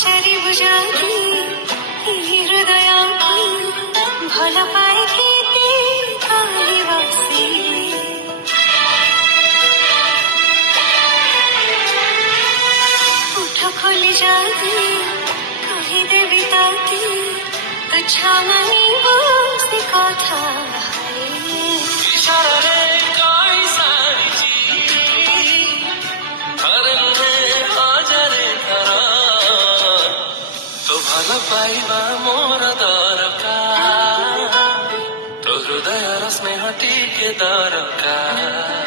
चरी बुझाती हृदयाକୁ ଭଲ ପାଇକି କହିବାସି उठ खोली जाती କହିଦେବି ତାତି तुझा ମାନିବ ସେ କଥା इशारे कोई सारी धरने हाजरे धरा तो भल पाइबा मोर दरकार तो हृदय स्नेह टिके दरकार।